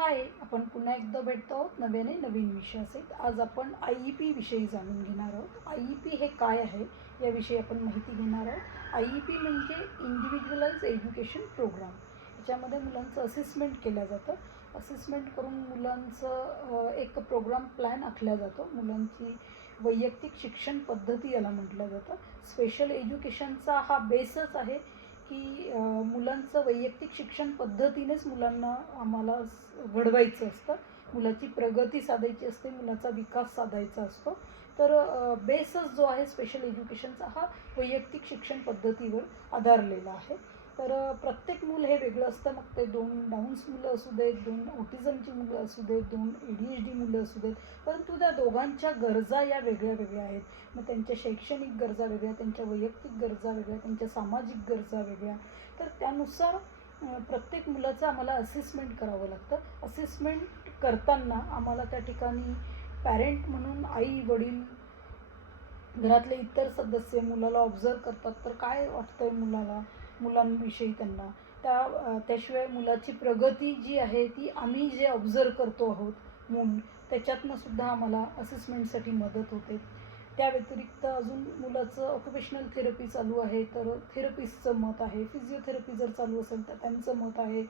हाय, आपण पुन्हा एकदा भेटतो आहोत नव्याने नवीन विषयासहित. आज आपण IEP विषयी जाणून घेणार आहोत. IEP हे काय आहे याविषयी आपण माहिती घेणार आहोत. IEP म्हणजे इंडिव्हिज्युअलाइज एज्युकेशन प्रोग्राम. याच्यामध्ये मुलांचं असेसमेंट केलं जातं. असेसमेंट करून मुलांचं एक प्रोग्राम प्लॅन आखला जातो. मुलांची वैयक्तिक शिक्षण पद्धती याला म्हटलं जातं. स्पेशल एज्युकेशनचा हा बेसच आहे की मुलांचं वैयक्तिक शिक्षण पद्धतीनेच मुलांना आम्हाला घडवायचं असतं. मुलाची प्रगती साधायची असते, मुलाचा विकास साधायचा असतो. तर बेसच जो आहे स्पेशल एज्युकेशनचा हा वैयक्तिक शिक्षण पद्धतीवर आधारलेला आहे. तर प्रत्येक मूल हे वेगळं असतं. मग ते 2 डाऊन्स मुलं असू देत, 2 ऑटिझमची मुलं असू देत, 2 ADHD मुलं असू देत, परंतु त्या दोघांच्या गरजा या वेगळ्या वेगळ्या आहेत. मग त्यांच्या शैक्षणिक गरजा वेगळ्या, त्यांच्या वैयक्तिक गरजा वेगळ्या, त्यांच्या सामाजिक गरजा वेगळ्या. तर त्यानुसार प्रत्येक मुलाचं आम्हाला असेसमेंट करावं लागतं. असेसमेंट करताना आम्हाला त्या ठिकाणी पॅरेंट म्हणून आई वडील, घरातले इतर सदस्य मुलाला ऑब्झर्व करतात. तर काय वाटतंय मुलांविषयी त्यांना, त्याशिवाय मुलाची प्रगती जी आहे ती आम्ही जे ऑब्झर्व करतो आहोत मूल, त्याच्यातनं सुद्धा आम्हाला असेसमेंटसाठी मदत होते. त्या व्यतिरिक्त अजून मुलाचं ऑक्युपेशनल थेरपी चालू आहे तर थेरपिस्टचं मत आहे, फिजिओथेरपी जर चालू असेल तर त्यांचं मत आहे,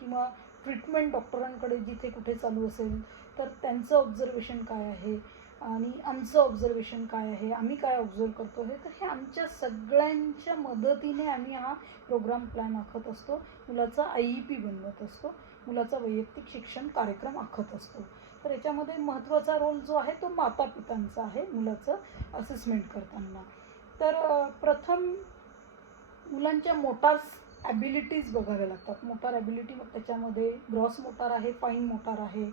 किंवा ट्रीटमेंट डॉक्टरांकडे जिथे कुठे चालू असेल तर त्यांचं ऑब्झर्वेशन काय आहे आणि आमचं ऑब्झर्वेशन काय आहे, आम्ही काय ऑब्झर्व करतो आहे. तर हे आमच्या सगळ्यांच्या मदतीने आम्ही हा प्रोग्राम प्लॅन आखत असतो. मुलाचा IEP बनवत असतो, मुलाचा वैयक्तिक शिक्षण कार्यक्रम आखत असतो. तर याच्यामध्ये महत्त्वाचा रोल जो आहे तो माता पितांचा आहे मुलाचं असेसमेंट करताना. तर प्रथम मुलांच्या मोटार्स ॲबिलिटीज बघाव्या लागतात. मोटार ॲबिलिटी मग त्याच्यामध्ये ग्रॉस मोटार आहे, फाईन मोटार आहे.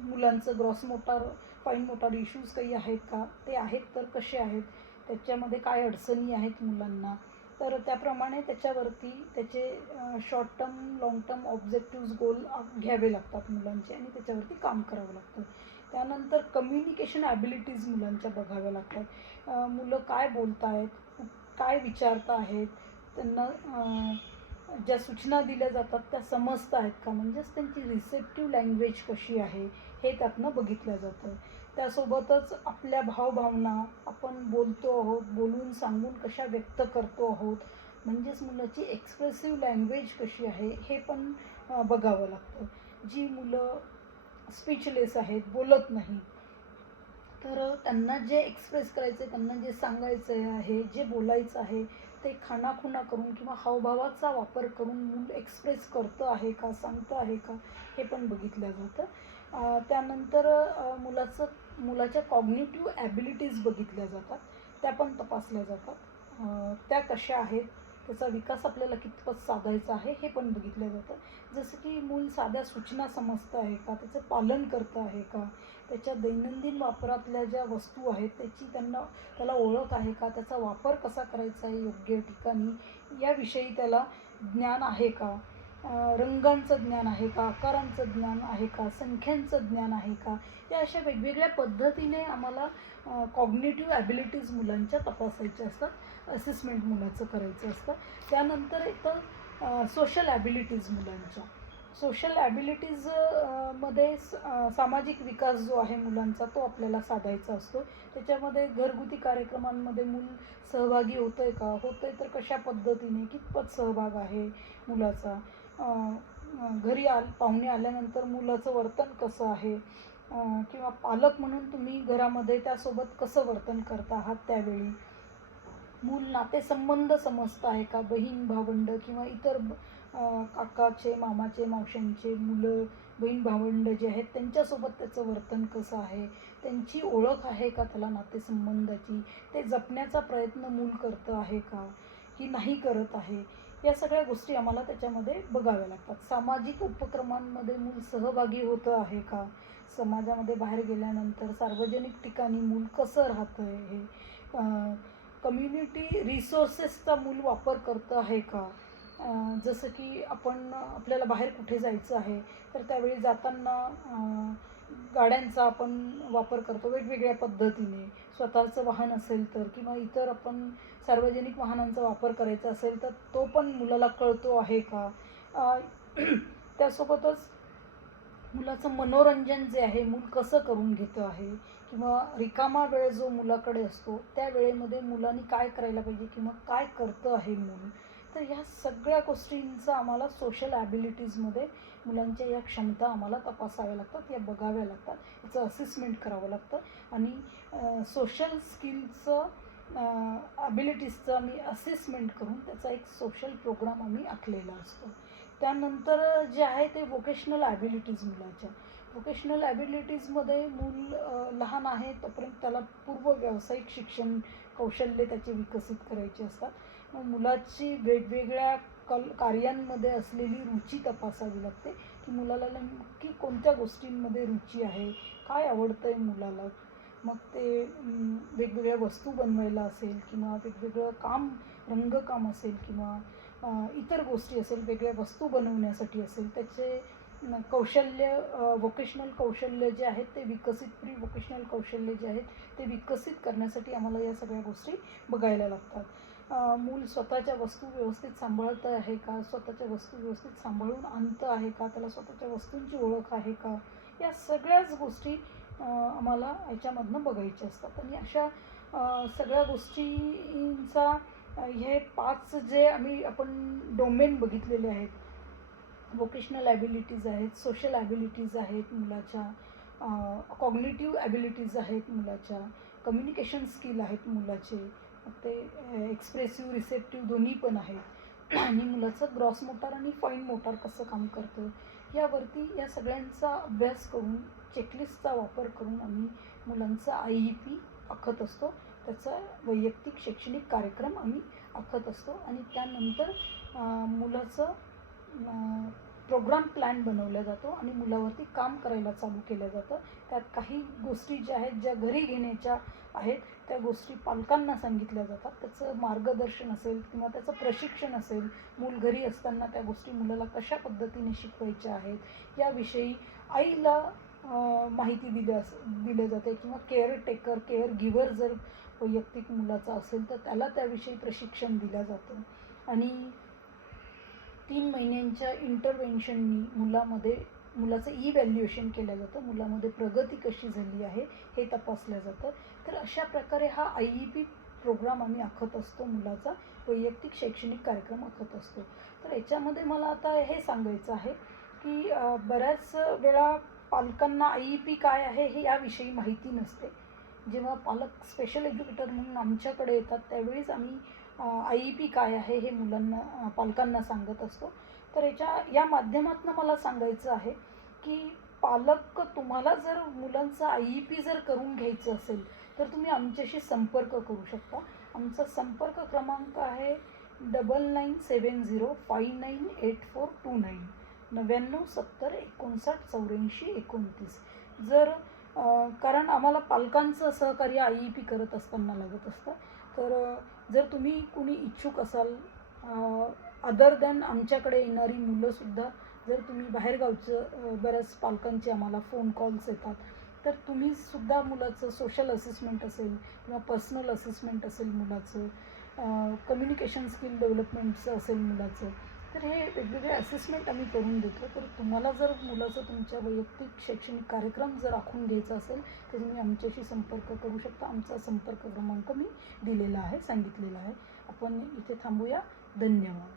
मुलांचं gross motor, fine motor issues काही आहेत का, ते आहेत तर कसे आहेत, त्याच्यामध्ये काय अडचणी आहेत मुलांना. तर त्याप्रमाणे त्याच्यावरती त्याचे short term long term objectives गोल घ्यावे लागतात मुलांचे आणि त्याच्यावरती काम करावं लागतं. त्यानंतर कम्युनिकेशन ॲबिलिटीज मुलांच्या बघाव्या लागतात. मुलं काय बोलत आहेत, काय विचारत आहेत, त्यांना ज्या सूचना दिल्या जातात त्या समजत आहेत का, म्हणजेच त्यांची रिसेप्टिव्ह लँग्वेज कशी आहे हे त्यातनं बघितलं जातं. त्यासोबतच आपल्या भावभावना आपण बोलतो आहोत, बोलून सांगून कशा व्यक्त करतो आहोत, म्हणजेच मुलाची एक्सप्रेसिव्ह लँग्वेज कशी आहे हे पण बघावं लागतं. जी मुलं स्पीचलेस आहेत, बोलत नाही, तर त्यांना जे एक्सप्रेस करायचं आहे, त्यांना जे सांगायचं आहे, जे बोलायचं आहे ते खाणाखुणा करून किंवा हावभावाचा वापर करून मूल एक्सप्रेस करतं आहे का, सांगतं आहे का, हे पण बघितलं जातं. त्यानंतर मुलाच्या कॉग्निटिव्ह ॲबिलिटीज बघितल्या जातात, त्या पण तपासल्या जातात. त्या कशा आहेत, त्याचा विकास आपल्याला कितपत साधायचा आहे हे पण बघितलं जातं. जसं की मूल साध्या सूचना समजतं आहे का, त्याचं पालन करतं आहे का, त्याच्या दैनंदिन वापरातल्या ज्या वस्तू आहेत त्याची त्याला ओळख आहे का, त्याचा वापर कसा करायचा आहे योग्य ठिकाणी याविषयी त्याला ज्ञान आहे का, रंगांचं ज्ञान आहे का, आकारांचं ज्ञान आहे का, संख्यांचं ज्ञान आहे का, या अशा वेगवेगळ्या पद्धतीने आम्हाला कॉग्निटिव्ह ॲबिलिटीज मुलांच्या तपासायच्या असतात. असेसमेंट मुलाचं करायचं असतं. त्यानंतर येतं सोशल ॲबिलिटीज मुलांच्या. सोशल ॲबिलिटीज मध्ये सामाजिक विकास जो आहे मुलांचा तो आपल्याला साधायचा असतो. त्याच्यामध्ये घरगुती कार्यक्रमांमध्ये मूल सहभागी होतं आहे का, होतं आहे तर कशा पद्धतीने, कितपत सहभाग आहे मुलाचा. घरी पाहुणे आल्यानंतर मुलाचं वर्तन कसं आहे, किंवा पालक म्हणून तुम्ही घरामध्ये त्यासोबत कसं वर्तन करता आहात त्यावेळी. मूल नातेसंबंध समजतं आहे का, बहीण भावंड किंवा इतर काकाचे, मामाचे, मावशांचे मुलं, बहीण भावंड जे आहेत त्यांच्यासोबत त्याचं वर्तन कसं आहे, त्यांची ओळख आहे का त्याला नातेसंबंधाची, ते जपण्याचा प्रयत्न मूल करतं आहे का की नाही करत आहे, या सगळ्या गोष्टी आम्हाला त्याच्यामध्ये बघाव्या लागतात. सामाजिक उपक्रमांमध्ये मूल सहभागी होतं आहे का, समाजामध्ये बाहेर गेल्यानंतर सार्वजनिक ठिकाणी मूल कसं राहतं आहे हे, कम्युनिटी रिसोर्सेसचा मूल वापर करतं आहे का. जसं की आपल्याला बाहेर कुठे जायचं आहे तर त्यावेळी जाताना गाड्यांचा आपण वापर करतो वेगवेगळ्या पद्धतीने. स्वतःचं वाहन असेल तर किंवा इतर आपण सार्वजनिक वाहनांचा वापर करायचा असेल तर तो पण मुलाला कळतो आहे का. त्यासोबतच मुलाचं मनोरंजन जे आहे मूल कसं करून घेतं आहे, किंवा रिकामा वेळ जो मुलाकडे असतो त्या वेळेमध्ये मुलांनी काय करायला पाहिजे किंवा काय करतं आहे मूल. तर ह्या सगळ्या गोष्टींचा आम्हाला सोशल ॲबिलिटीजमध्ये मुलांच्या या क्षमता आम्हाला तपासाव्या लागतात, या बघाव्या लागतात, याचं असेसमेंट करावं लागतं. आणि सोशल स्किलचं ॲबिलिटीजचं आम्ही असेसमेंट करून त्याचा एक सोशल प्रोग्राम आम्ही आखलेला असतो. त्यानंतर जे आहे ते व्होकेशनल ॲबिलिटीज मुलाच्या. व्होकेशनल ॲबिलिटीजमध्ये मूल लहान आहे तोपर्यंत त्याला पूर्व व्यावसायिक शिक्षण कौशल्य त्याचे विकसित करायचे असतात. मग मुलाची वेगवेगळ्या कार्यांमध्ये असलेली रुची तपासावी लागते, की मुलाला नक्की कोणत्या गोष्टींमध्ये रुची आहे, काय आवडतं आहे मुलाला. मग ते वेगवेगळ्या वस्तू बनवायला असेल किंवा वेगवेगळं काम, रंगकाम असेल किंवा इतर गोष्टी असेल, वेगळ्या वस्तू बनवण्यासाठी असेल, त्याचे कौशल्य, व्होकेशनल कौशल्य जे आहेत ते विकसित, प्री व्होकेशनल कौशल्य जे आहेत ते विकसित करण्यासाठी आम्हाला या सगळ्या गोष्टी बघायला लागतात. मूल स्वतःच्या वस्तू व्यवस्थित सांभाळतं आहे का, स्वतःच्या वस्तू व्यवस्थित सांभाळून आणतं आहे का, त्याला स्वतःच्या वस्तूंची ओळख आहे का, या सगळ्याच गोष्टी आम्हाला याच्यामधनं बघायच्या असतात. आणि अशा सगळ्या गोष्टींचा हे 5 जे आपण डोमेन बघितलेले आहेत, व्होकेशनल ॲबिलिटीज आहेत, सोशल ॲबिलिटीज आहेत मुलाच्या, कॉग्निटिव्ह ॲबिलिटीज आहेत मुलाच्या, कम्युनिकेशन स्किल आहेत मुलाचे, ते एक्सप्रेसिव्ह रिसेप्टिव्ह दोन्ही पण आहेत, आणि मुलाचं ग्रॉस मोटार आणि फाईन मोटार कसं काम करतं यावरती या सगळ्यांचा अभ्यास करून, चेकलिस्टचा वापर करून आम्ही मुलांचा IEP आखत असतो. त्याचा वैयक्तिक शैक्षणिक कार्यक्रम आम्ही आखत असतो. आणि त्यानंतर मुलाचं प्रोग्राम प्लॅन बनवला जातो आणि मुलावरती काम करायला चालू केलं जातं. त्यात काही गोष्टी ज्या आहेत, ज्या घरी घेण्याच्या आहेत, त्या गोष्टी पालकांना सांगितल्या जातात. त्याचं मार्गदर्शन असेल किंवा त्याचं प्रशिक्षण असेल, मूल घरी असताना त्या गोष्टी मुलाला कशा पद्धतीने शिकवायच्या आहेत याविषयी आईला माहिती दिली जाते, किंवा केअर गिव्हर जर वैयक्तिक मुलाचा असेल तर त्याला त्याविषयी प्रशिक्षण दिलं जातं. आणि 3 महिन्यांच्या इंटरव्हेन्शननी मुलाचं इव्हॅल्युएशन केलं जातं, मुलामध्ये प्रगती कशी झाली आहे हे तपासलं जातं. तर अशा प्रकारे हा IEP प्रोग्राम आम्ही आखत असतो, मुलाचा वैयक्तिक शैक्षणिक कार्यक्रम आखत असतो. तर याच्यामध्ये मला आता हे सांगायचं आहे की बऱ्याच वेळा पालकांना IEP काय आहे हे याविषयी माहिती नसते. जेव्हा पालक स्पेशल एज्युकेटर म्हणून आमच्याकडे येतात त्यावेळीच आम्ही IEP काय आहे हे पालकांना सांगत असतो. तर या माध्यमातून मला सांगायचं आहे की पालक, तुम्हाला जर मुलांचं IEP जर करून घ्यायचं असेल तर तुम्ही आमच्याशी संपर्क करू शकता. आमचा संपर्क क्रमांक आहे 9970598429, 9970598429. कारण आम्हाला पालकांचं सहकार्य IEP करत असताना लागत असतं. तर जर तुम्ही कुणी इच्छुक असाल, अदर दॅन आमच्याकडे येणारी मुलंसुद्धा, जर तुम्ही बाहेरगावचं, बऱ्याच पालकांचे आम्हाला फोन कॉल्स येतात, तर तुम्हीसुद्धा मुलाचं सोशल असेसमेंट असेल किंवा पर्सनल असेसमेंट असेल मुलाचं, कम्युनिकेशन स्किल डेव्हलपमेंटचं असेल मुलाचं, तर हे वेगवेगळे असेसमेंट आम्ही करून देतो. तर तुम्हाला जर मुलाचं तुमच्या वैयक्तिक शैक्षणिक कार्यक्रम जर आखून घ्यायचा असेल तर तुम्ही आमच्याशी संपर्क करू शकता. आमचा संपर्क क्रमांक मी दिलेला आहे, सांगितलेला आहे. आपण इथे थांबूया. धन्यवाद.